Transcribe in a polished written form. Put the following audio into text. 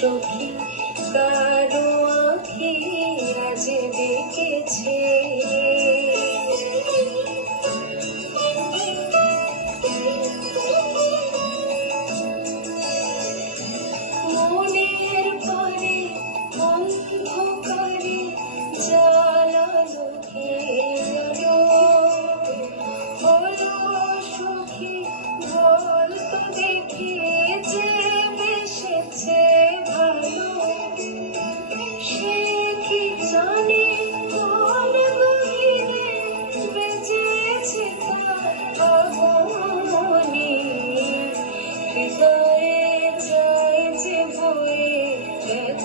সখী কারো আঁখি আজ ডেকেছে। মনের পরে অন্ধকারে জ্বালালো কে আলো, বলো সখী বল তো দেখি যে বেসেছে ভালো। সে কি জানে কোন গহীনে বেজেছে তার আগমনী, হৃদয়ে যায় যে বয়ে এত